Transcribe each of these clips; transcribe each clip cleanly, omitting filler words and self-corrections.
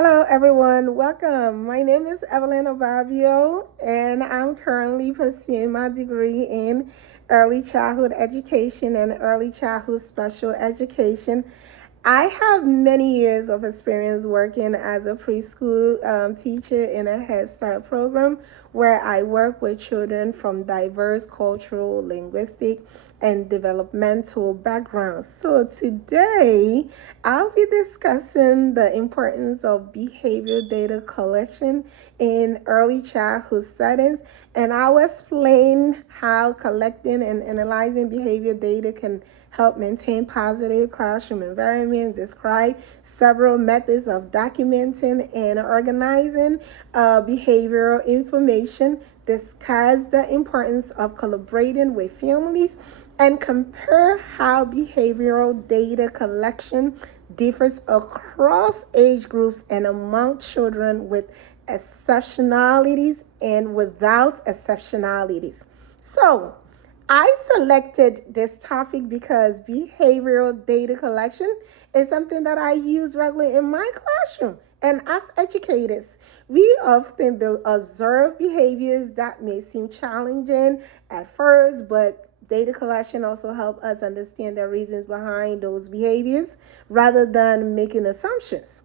Hello, everyone. Welcome. My name is Evelyn Obavio, and I'm currently pursuing my degree in early childhood education and early childhood special education. I have many years of experience working as a preschool teacher in a Head Start program where I work with children from diverse cultural, linguistic, and developmental backgrounds. So today I'll be discussing the importance of behavior data collection in early childhood settings, and I'll explain how collecting and analyzing behavior data can help maintain positive classroom environment, describe several methods of documenting and organizing behavioral information, discuss the importance of collaborating with families, and compare how behavioral data collection differs across age groups and among children with exceptionalities and without exceptionalities. So, I selected this topic because behavioral data collection is something that I use regularly in my classroom. And as educators, we often observe behaviors that may seem challenging at first, but data collection also help us understand the reasons behind those behaviors rather than making assumptions.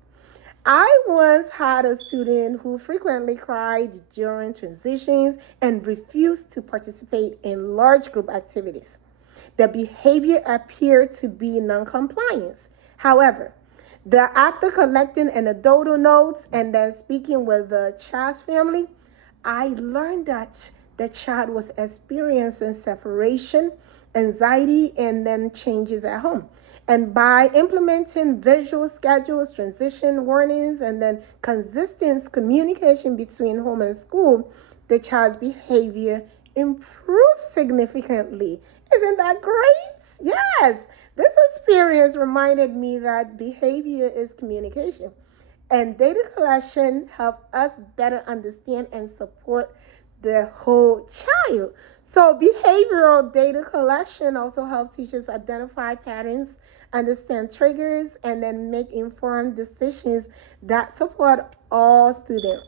I once had a student who frequently cried during transitions and refused to participate in large group activities. The behavior appeared to be noncompliance. However, after collecting anecdotal notes and then speaking with the child's family, I learned that the child was experiencing separation, anxiety, and then changes at home. And by implementing visual schedules, transition warnings, and then consistent communication between home and school, the child's behavior improved significantly. Isn't that great? Yes. This experience reminded me that behavior is communication. And data collection help us better understand and support the whole child. So behavioral data collection also helps teachers identify patterns, understand triggers, and then make informed decisions that support all students.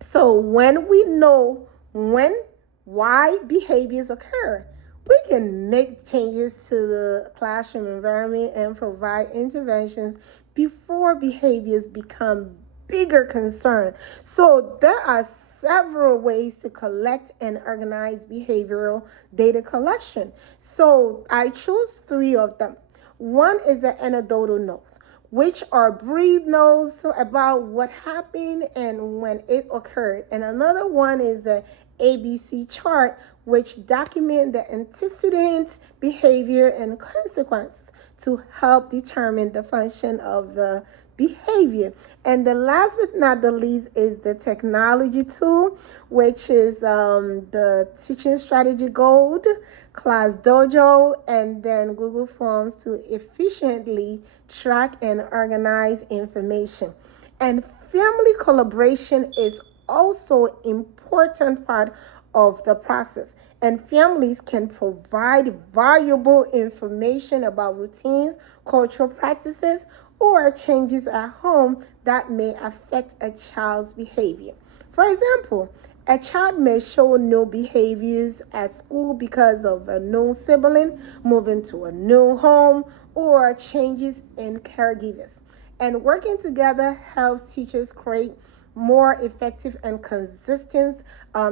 So when we know why behaviors occur, we can make changes to the classroom environment and provide interventions before behaviors become bigger concern. So there are several ways to collect and organize behavioral data collection. So I chose three of them. One is the anecdotal note, which are brief notes about what happened and when it occurred. And another one is the ABC chart, which document the antecedent behavior and consequences to help determine the function of the behavior. And the last but not the least is the technology tool, which is the Teaching Strategy Gold, Class Dojo, and then Google Forms to efficiently track and organize information. And family collaboration is also important part of the process, and families can provide valuable information about routines, cultural practices, or changes at home that may affect a child's behavior. For example, a child may show new behaviors at school because of a new sibling moving to a new home or changes in caregivers. And working together helps teachers create more effective and consistent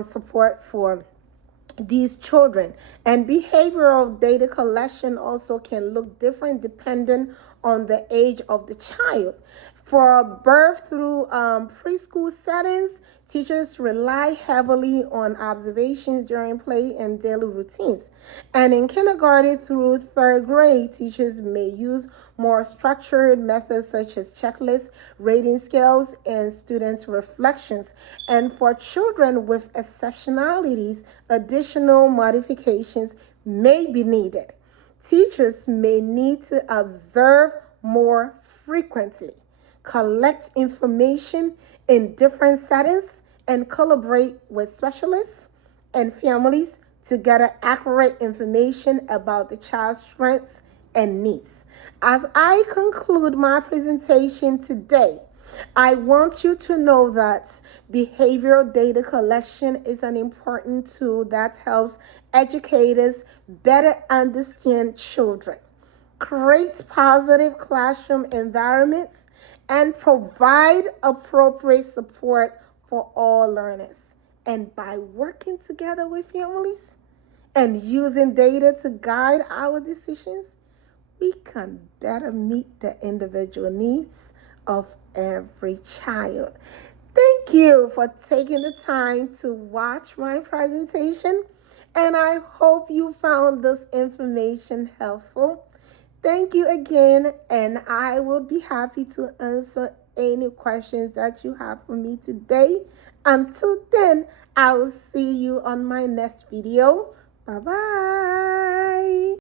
support for these children. And behavioral data collection also can look different depending on the age of the child. For birth through preschool settings, teachers rely heavily on observations during play and daily routines. And in kindergarten through third grade, teachers may use more structured methods such as checklists, rating scales, and student reflections. And for children with exceptionalities, additional modifications may be needed. Teachers may need to observe more frequently, collect information in different settings, and collaborate with specialists and families to gather accurate information about the child's strengths and needs. As I conclude my presentation today, I want you to know that behavioral data collection is an important tool that helps educators better understand children, create positive classroom environments, and provide appropriate support for all learners. And by working together with families and using data to guide our decisions, we can better meet the individual needs of every child. Thank you for taking the time to watch my presentation, and I hope you found this information helpful. Thank you again, and I will be happy to answer any questions that you have for me today. Until then, I will see you on my next video. Bye bye.